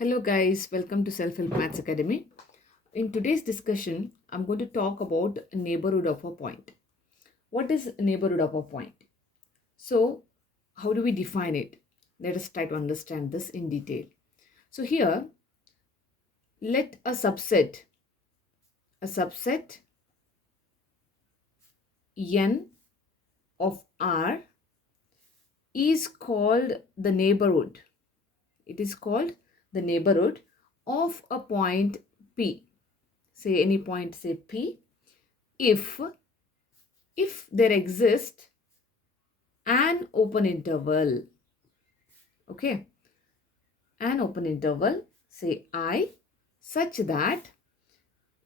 Hello guys, welcome to Self-Help Maths Academy. In today's discussion, I'm going to talk about neighborhood of a point. What is neighborhood of a point? So, how do we define it? Let us try to understand this in detail. So here, let a subset n of R is called the neighborhood. It is called the neighborhood of a point P. Say any point, say P, if there exists an open interval, okay, an open interval, say I, such that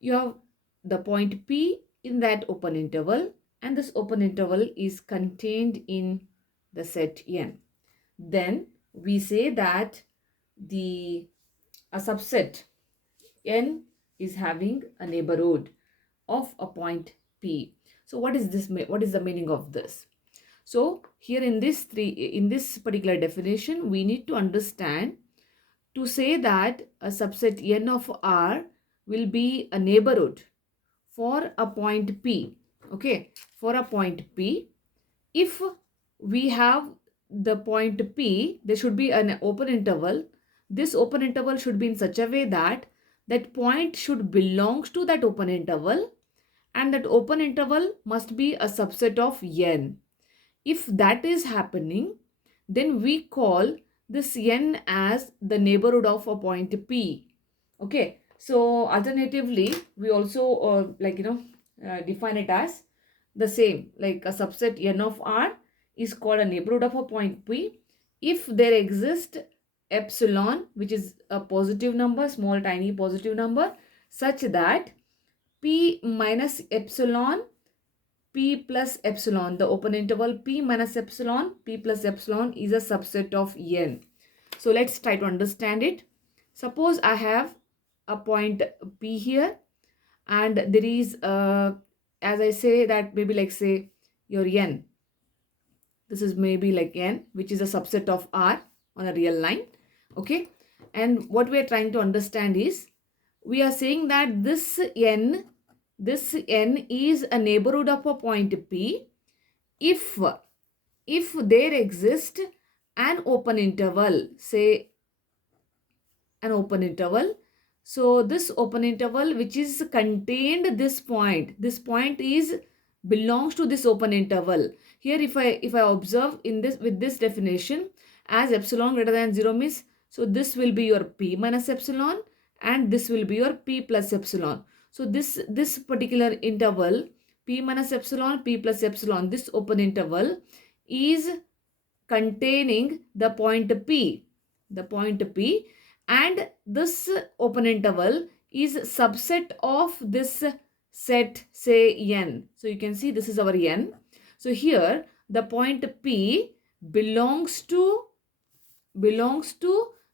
you have the point P in that open interval, and this open interval is contained in the set N. Then we say that a subset N is having a neighborhood of a point P. So what is this? What is the meaning of this? So here in this particular definition, we need to understand to say that a subset N of R will be a neighborhood for a point P. Okay, for a point P, if we have the point P, there should be an open interval. This open interval should be in such a way that that point should belongs to that open interval, and that open interval must be a subset of N. If that is happening, then we call this N as the neighborhood of a point P. Okay. So alternatively, we also define it as the same, like a subset N of R is called a neighborhood of a point P if there exists epsilon, which is a positive number, small tiny positive number, such that P minus epsilon, P plus epsilon, the open interval P minus epsilon, P plus epsilon is a subset of N. So let's try to understand it. Suppose I have a point P here, and there is as I say that maybe like say your N. This is maybe like N, which is a subset of R on a real line. Okay. And what we are trying to understand is, we are saying that this N is a neighborhood of a point P if there exists an open interval, say an open interval. So this open interval which is contained this point is belongs to this open interval. Here if I observe in this with this definition, as epsilon greater than 0 means, so this will be your P minus epsilon and this will be your P plus epsilon. So this particular interval P minus epsilon, P plus epsilon, this open interval is containing the point P, and this open interval is subset of this set, say N. So you can see this is our N. So here the point P belongs to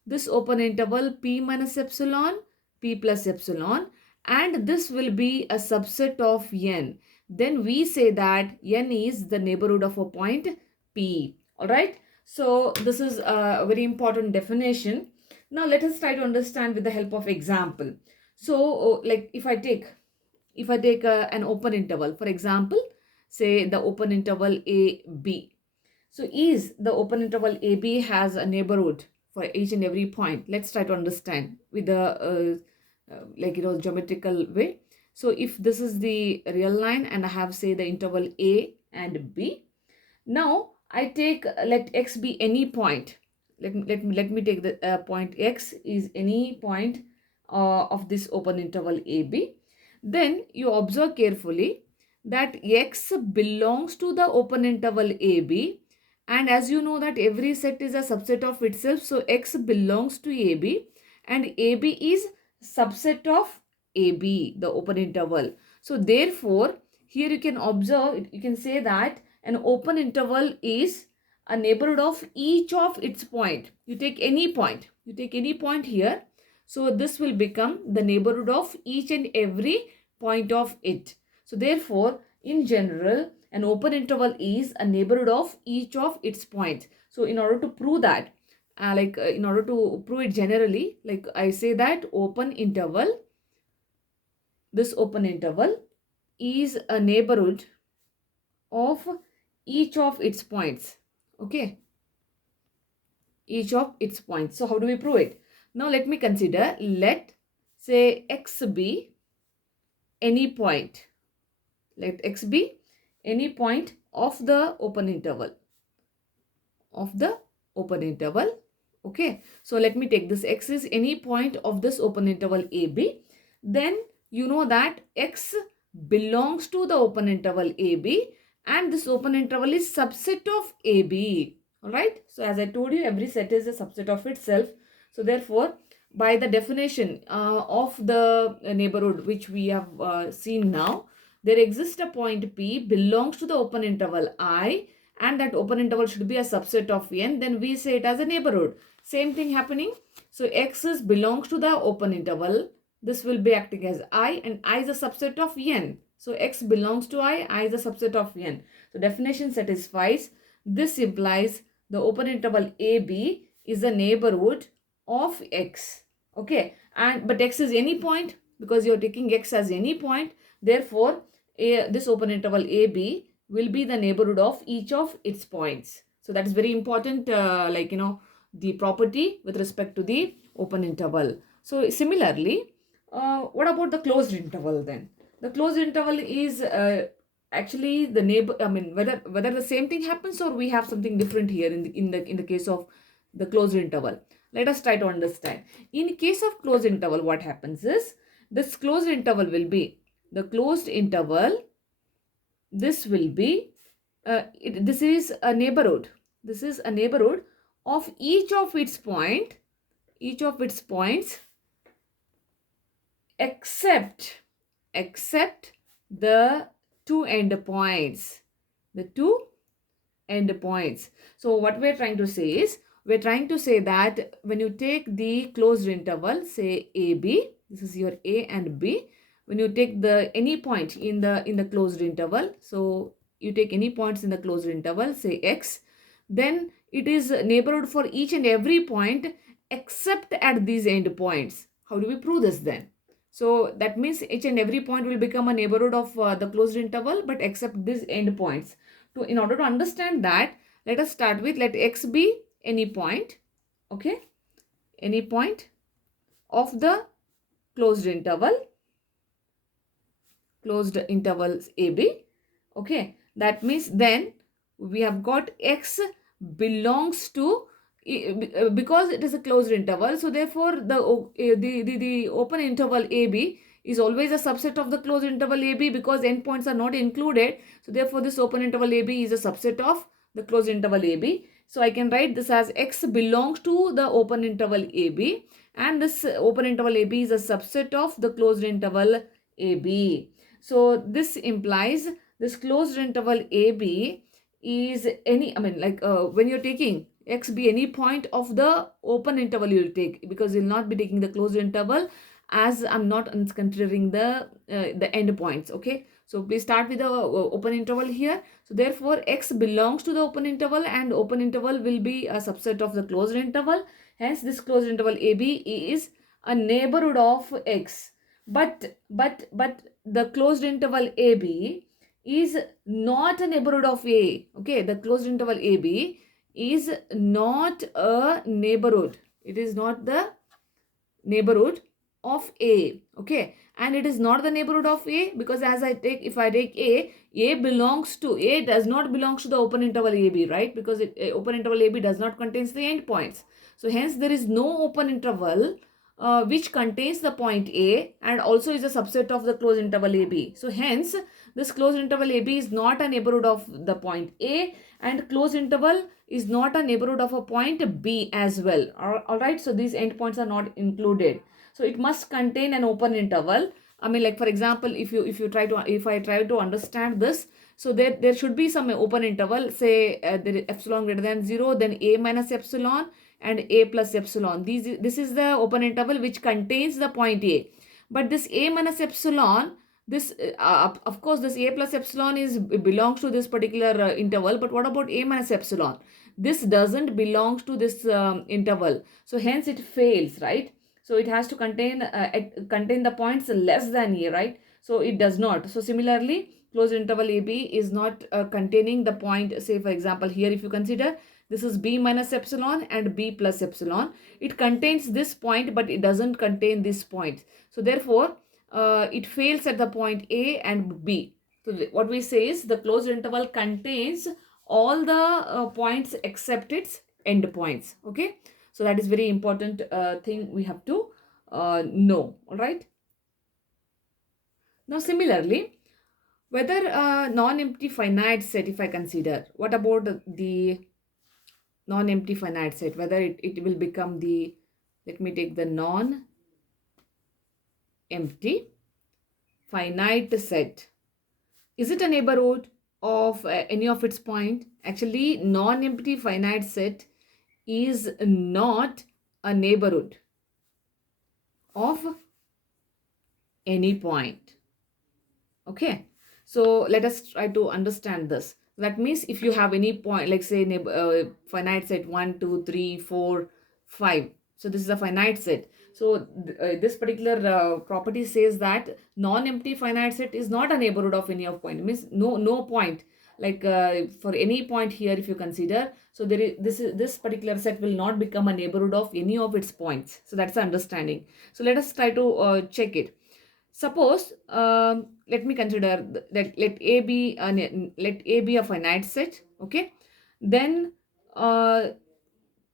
this open interval P minus epsilon, P plus epsilon, and this will be a subset of N. Then we say that N is the neighborhood of a point P. All right. So this is a very important definition. Now let us try to understand with the help of example. So like if I take an open interval, for example, say the open interval AB. So is the open interval AB has a neighborhood for each and every point? Let's try to understand with the geometrical way. So if this is the real line and I have say the interval A and B, now I take let X be any point. Let me take the point X is any point of this open interval AB. Then you observe carefully that X belongs to the open interval AB, and as you know that every set is a subset of itself, so X belongs to AB and AB is subset of AB, the open interval. So therefore here you can observe, you can say that an open interval is a neighborhood of each of its point. You take any point here. So this will become the neighborhood of each and every point of it. So therefore, in general, an open interval is a neighborhood of each of its points. So in order to prove that, in order to prove it generally, like I say that open interval, this open interval is a neighborhood of each of its points. Okay, each of its points. So how do we prove it? Now let me consider, let say x be any point. Let x be any point of the open interval. Okay, so let me take this, x is any point of this open interval AB. Then you know that x belongs to the open interval AB, and this open interval is subset of AB. All right, so as I told you, every set is a subset of itself. So therefore, by the definition of the neighborhood which we have seen now, there exists a point P belongs to the open interval I, and that open interval should be a subset of n, then we say it as a neighborhood. Same thing happening. So x is belongs to the open interval. This will be acting as I, and I is a subset of n. So x belongs to I is a subset of n. So definition satisfies. This implies the open interval AB is a neighborhood of x. Okay, but x is any point, because you are taking x as any point. Therefore, this open interval AB will be the neighborhood of each of its points. So that is very important, the property with respect to the open interval. So similarly, what about the closed interval then? The closed interval is actually the neighbor. I mean, whether the same thing happens or we have something different here in the case of the closed interval. Let us try to understand. In case of closed interval, what happens is this closed interval will be the closed interval. This will be this is a neighborhood. This is a neighborhood of each of its points except the two endpoints. So what we're trying to say is, we're trying to say that when you take the closed interval, say AB, this is your A and B. When you take the any point in the closed interval, so you take any points in the closed interval, say x, then it is neighborhood for each and every point except at these endpoints. How do we prove this then? So that means each and every point will become a neighborhood of the closed interval, but except these endpoints. In order to understand that, let us start with, let x be any point. Okay, any point of the closed intervals AB. Okay, that means then we have got x belongs to, because it is a closed interval, so therefore the open interval AB is always a subset of the closed interval AB, because endpoints are not included. So therefore this open interval AB is a subset of the closed interval AB. So I can write this as x belongs to the open interval AB, and this open interval AB is a subset of the closed interval AB. So this implies this closed interval AB is any, when you're taking x be any point of the open interval, you will take, because you'll not be taking the closed interval, as I'm not considering the endpoints. Okay, so please start with the open interval here. So therefore x belongs to the open interval, and open interval will be a subset of the closed interval. Hence this closed interval AB is a neighborhood of x. But the closed interval AB is not a neighborhood of A. Okay, the closed interval AB is not a neighborhood. It is not the neighborhood of A. Okay, and it is not the neighborhood of A, because as if I take A belongs to, A does not belong to the open interval AB, right? Because open interval AB does not contains the endpoints. So hence there is no open interval which contains the point A and also is a subset of the closed interval AB. So hence this closed interval AB is not a neighborhood of the point A, and closed interval is not a neighborhood of a point B as well. Alright, so these endpoints are not included. So it must contain an open interval. I mean, like for example, if I try to understand this, so there should be some open interval, say there is epsilon greater than 0, then A minus epsilon and A plus epsilon. This is the open interval which contains the point A. But this A minus epsilon, this of course this a plus epsilon is belongs to this particular interval, but what about a minus epsilon? This doesn't belongs to this interval, so hence it fails, right? So it has to contain the points less than a, right? So it does not. So similarly, closed interval AB is not containing the point. Say for example, here if you consider, this is b minus epsilon and b plus epsilon. It contains this point, but it doesn't contain this point. So therefore, it fails at the point A and B. So what we say is the closed interval contains all the points except its end points. Okay. So that is very important thing we have to know. All right. Now similarly, whether a non-empty finite set, if I consider, what about the non-empty finite set, whether it will become the, let me take the non-empty finite set. Is it a neighborhood of any of its point? Actually, non-empty finite set is not a neighborhood of any point. Okay, so let us try to understand this. That means if you have any point, like say finite set 1, 2, 3, 4, 5. So this is a finite set. So this particular property says that non-empty finite set is not a neighborhood of any of point. It means no point. Like for any point here, if you consider, so there is this particular set will not become a neighborhood of any of its points. So that's the understanding. So let us try to check it. Suppose let me consider that let A be a finite set. Okay, then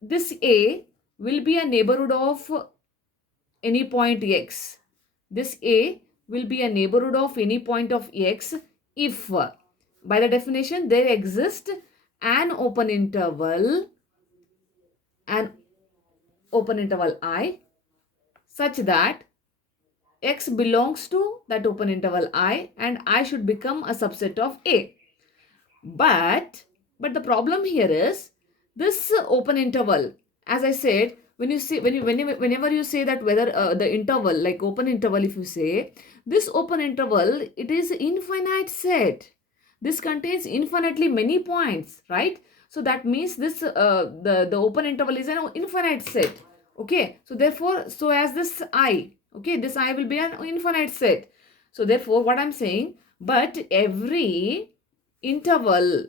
this A will be a neighborhood of any point x. This A will be a neighborhood of any point of x if by the definition there exists an open interval I such that x belongs to that open interval I and I should become a subset of A. But the problem here is this open interval, as I said, whenever you say that whether the interval, like open interval, if you say this open interval, it is infinite set. This contains infinitely many points, right? So that means this the open interval is an infinite set. Okay, so therefore, so as this I, okay, this I will be an infinite set. So therefore, what I'm saying, but every interval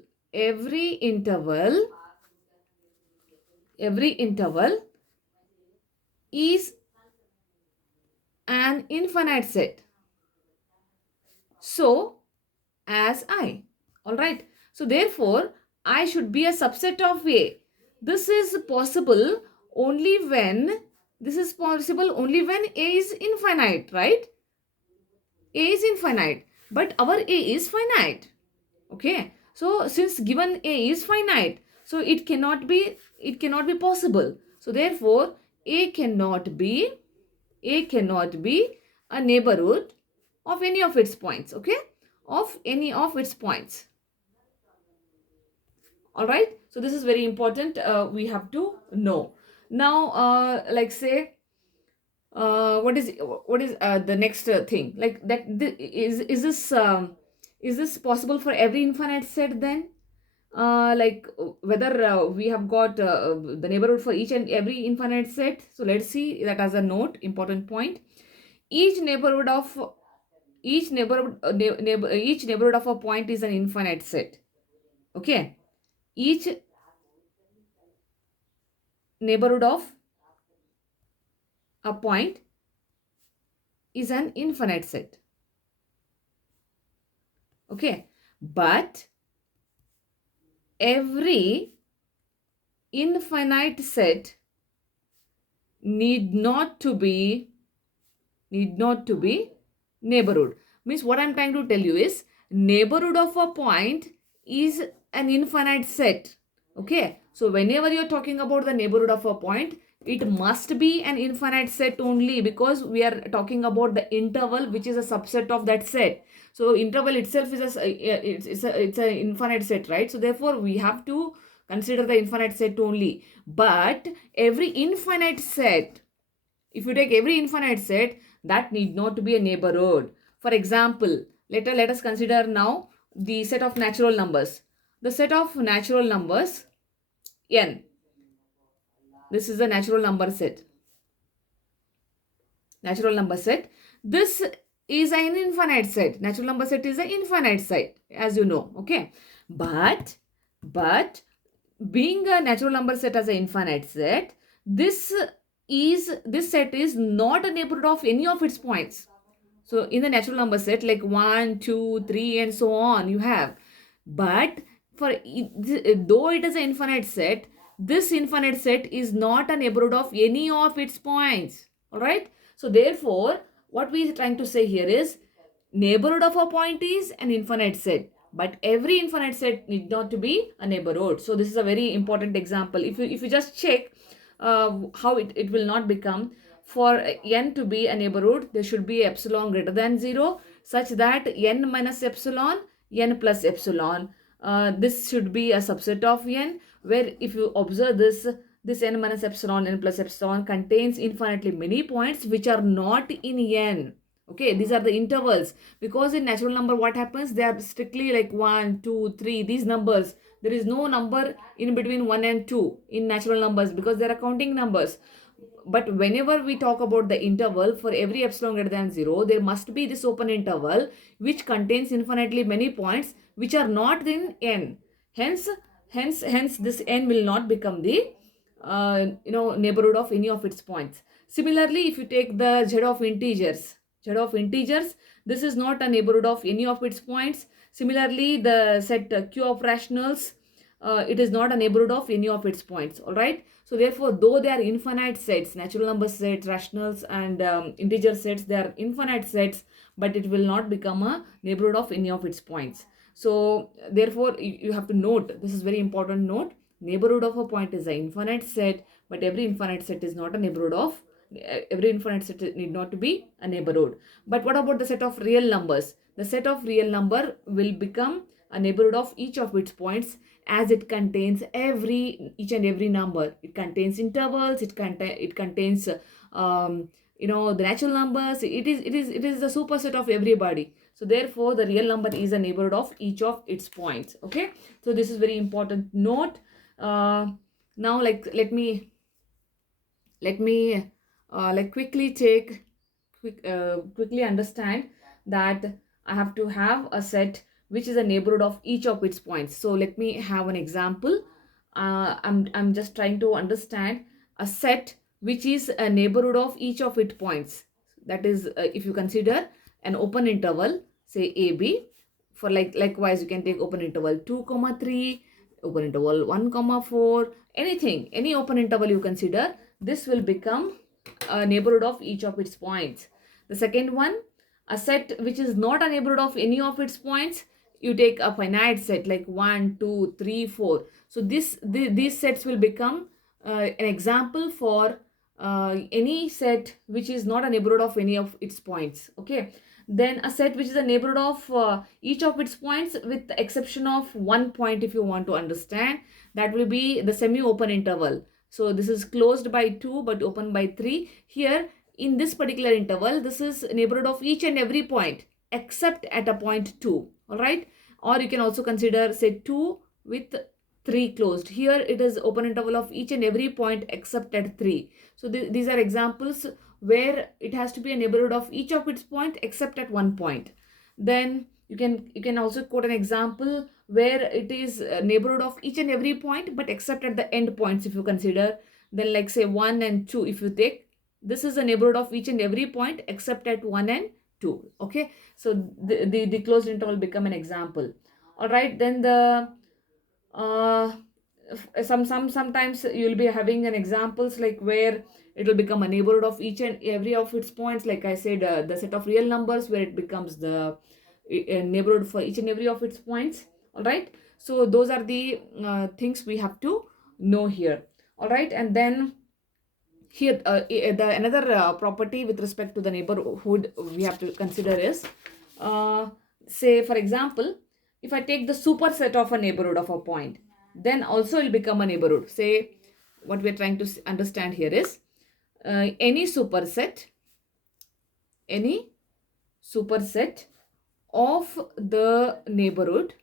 is an infinite set, so as I. All right, so therefore I should be a subset of A. This is possible only when A is infinite, right? A is infinite, but our A is finite. Okay, so since given A is finite, so it cannot be possible. So therefore A cannot be a neighborhood of any of its points. Okay, of any of its points. All right, so this is very important. We have to know. Now like say what is the next thing, like that is this possible for every infinite set then? Like whether we have got the neighborhood for each and every infinite set. So let's see that as a note, important point. Each neighborhood of a point is an infinite set. Okay, each neighborhood of a point is an infinite set. Okay, but every infinite set need not to be neighborhood. Means what I'm trying to tell you is neighborhood of a point is an infinite set. Okay, so whenever you're talking about the neighborhood of a point, it must be an infinite set only, because we are talking about the interval which is a subset of that set. So interval itself is it's an infinite set, right? So therefore we have to consider the infinite set only. But every infinite set, if you take every infinite set, that need not to be a neighborhood. For example, let us consider now the set of natural numbers. The set of natural numbers n. This is the natural number set. Natural number set. This is an infinite set. Natural number set is an infinite set, as you know. Okay. But being a natural number set as an infinite set, this set is not a neighborhood of any of its points. So in the natural number set, like 1, 2, 3, and so on, you have. But though it is an infinite set, this infinite set is not a neighborhood of any of its points. All right. So therefore, what we are trying to say here is neighborhood of a point is an infinite set, but every infinite set need not to be a neighborhood. So this is a very important example. If you just check how it will not become, for n to be a neighborhood, there should be epsilon greater than 0, such that n minus epsilon, n plus epsilon, this should be a subset of n, where if you observe this n minus epsilon, n plus epsilon contains infinitely many points which are not in n. Okay, these are the intervals, because in natural number what happens, they are strictly like 1, 2, 3, these numbers. There is no number in between 1 and 2 in natural numbers, because they are counting numbers. But whenever we talk about the interval, for every epsilon greater than 0, there must be this open interval which contains infinitely many points which are not in n. Hence this n will not become the neighborhood of any of its points. Similarly, if you take the z of integers, this is not a neighborhood of any of its points. Similarly, the set q of rationals, it is not a neighborhood of any of its points. All right. So therefore, though they are infinite sets, natural number sets, rationals, and integer sets, they are infinite sets, but it will not become a neighborhood of any of its points. So therefore, you have to note, this is very important note, neighborhood of a point is an infinite set, but every infinite set is not a neighborhood of, every infinite set need not to be a neighborhood. But what about the set of real numbers? The set of real number will become a neighborhood of each of its points, as it contains each and every number. It contains intervals, it contains the natural numbers. It is the superset of everybody. So therefore, the real number is a neighborhood of each of its points. Okay, so this is very important note. Now, like let me quickly understand that I have to have a set which is a neighborhood of each of its points. So let me have an example. I'm just trying to understand a set which is a neighborhood of each of its points. That is, if you consider an open interval, say AB, for likewise you can take open interval 2, 3, open interval 1, 4, anything, any open interval you consider, this will become a neighborhood of each of its points. The second one, a set which is not a neighborhood of any of its points, you take a finite set like 1, 2, 3, 4. So these sets will become an example for any set which is not a neighborhood of any of its points. Okay. Then a set which is a neighborhood of each of its points with the exception of one point, if you want to understand, that will be the semi-open interval. So this is closed by 2 but open by 3. Here in this particular interval, this is neighborhood of each and every point except at a point 2. All right. Or you can also consider, say, 2 with 3 closed. Here it is open interval of each and every point except at 3. So these are examples where it has to be a neighborhood of each of its point except at one point. Then you can also quote an example where it is a neighborhood of each and every point but except at the end points, if you consider. Then like say 1 and 2, if you take, this is a neighborhood of each and every point except at 1 and 2. Okay, so the closed interval become an example. All right, then the sometimes you'll be having an examples like where it will become a neighborhood of each and every of its points. Like I said, the set of real numbers, where it becomes the neighborhood for each and every of its points. All right, so those are the things we have to know here. All right, and then here the another property with respect to the neighborhood we have to consider is, say for example, if I take the superset of a neighborhood of a point, then also it will become a neighborhood. Say what we are trying to understand here is any superset superset of the neighborhood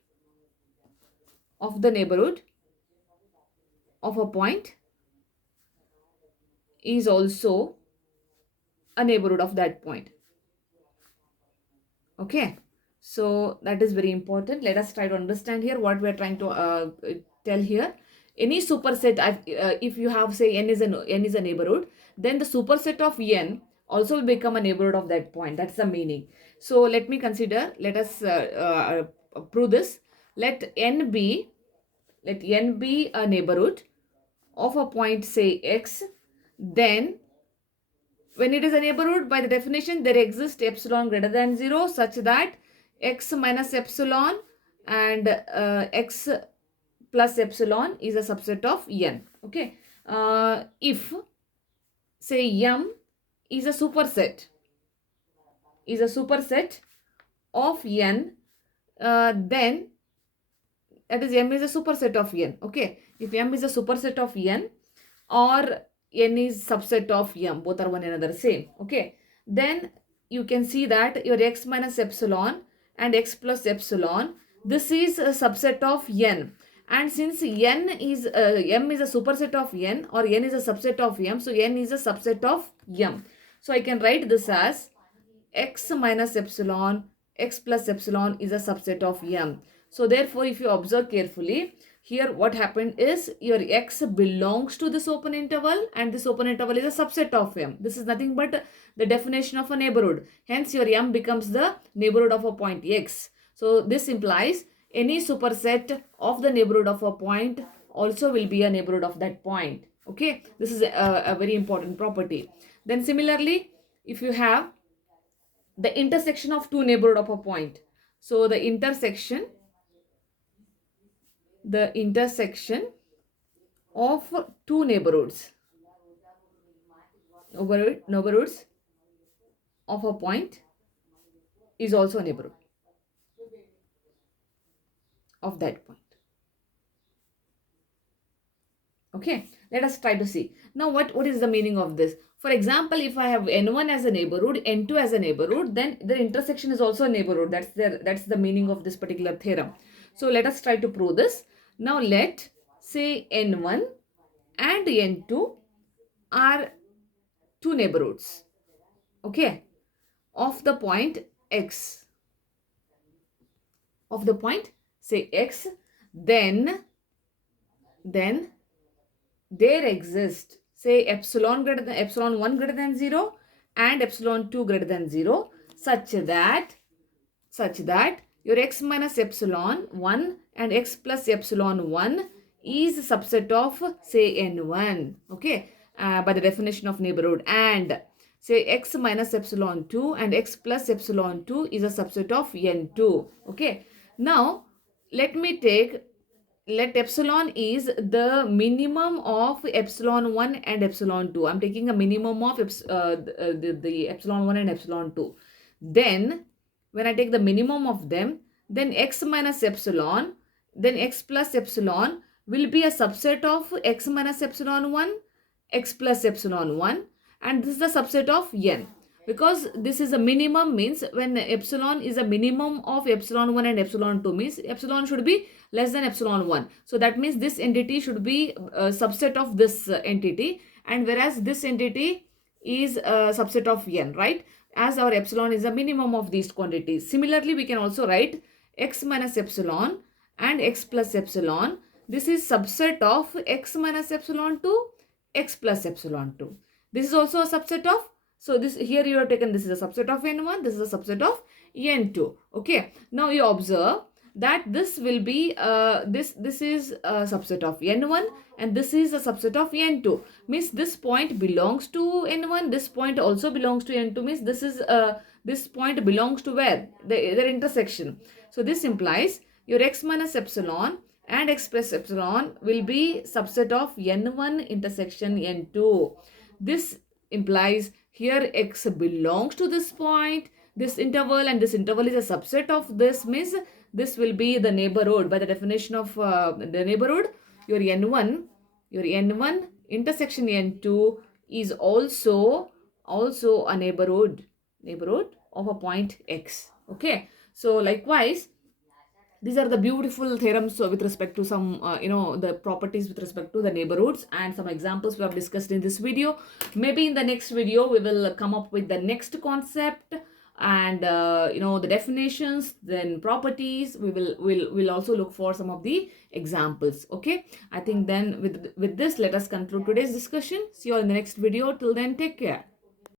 of a point is also a neighborhood of that point. Okay, so that is very important. Let us try to understand here what we are trying to tell here. Any superset, if you have say n is a neighborhood, then the superset of n also will become a neighborhood of that point. That's the meaning. So let me consider. Let us prove this. Let n be a neighborhood of a point say x. Then when it is a neighborhood, by the definition, there exists epsilon greater than 0 such that x minus epsilon and x plus epsilon is a subset of n. Okay. If say m is a superset of n, then that is m is a superset of n. Okay. If m is a superset of n or n is subset of m, both are one another same. Okay, then you can see that your x minus epsilon and x plus epsilon, this is a subset of n, and since n is m is a superset of n or n is a subset of m, so n is a subset of m. So I can write this as x minus epsilon, x plus epsilon is a subset of m. So therefore, if you observe carefully, here what happened is your x belongs to this open interval and this open interval is a subset of m. This is nothing but the definition of a neighborhood. Hence your m becomes the neighborhood of a point x. So this implies any superset of the neighborhood of a point also will be a neighborhood of that point. Okay, this is a very important property. Then similarly, if you have the intersection of two neighborhood of a point, so the intersection of two neighborhoods of a point is also a neighborhood of that point. Okay, let us try to see. Now what is the meaning of this? For example, if I have n1 as a neighborhood, n2 as a neighborhood, then the intersection is also a neighborhood. That's the meaning of this particular theorem. So let us try to prove this. Now let say n1 and n2 are two neighborhoods, okay, of the point x, of the point say x, then there exist say epsilon 1 greater than 0 and epsilon 2 greater than 0 such that your x minus epsilon 1 and x plus epsilon 1 is a subset of say n1, okay, by the definition of neighborhood, and say x minus epsilon 2 and x plus epsilon 2 is a subset of n2. Okay, now let epsilon is the minimum of epsilon 1 and epsilon 2. I'm taking a minimum of the epsilon 1 and epsilon 2. Then when I take the minimum of them, then x minus epsilon, then x plus epsilon will be a subset of x minus epsilon 1, x plus epsilon 1, and this is the subset of n. Because this is a minimum means when epsilon is a minimum of epsilon 1 and epsilon 2 means epsilon should be less than epsilon 1. So that means this entity should be a subset of this entity, and whereas this entity is a subset of n, right? As our epsilon is a minimum of these quantities. Similarly, we can also write x minus epsilon and x plus epsilon. This is subset of x minus epsilon 2, x plus epsilon 2. This is also a subset of, so this here you have taken this is a subset of n1, this is a subset of n2. Okay, now you observe that this will be this is a subset of n1 and this is a subset of n2, means this point belongs to n1, this point also belongs to n2, means this is this point belongs to where their intersection. So this implies your x minus epsilon and x plus epsilon will be subset of n1 intersection n2. This implies here x belongs to this point, this interval, and this interval is a subset of this, means this will be the neighborhood. By the definition of the neighborhood, your n1 intersection n2 is also a neighborhood of a point X. Okay, so likewise, these are the beautiful theorems with respect to some the properties with respect to the neighborhoods, and some examples we have discussed in this video. Maybe in the next video we will come up with the next concept, and the definitions, then properties. We'll also look for some of the examples. Okay, I think then with this, let us conclude today's discussion. See you all in the next video. Till then, take care.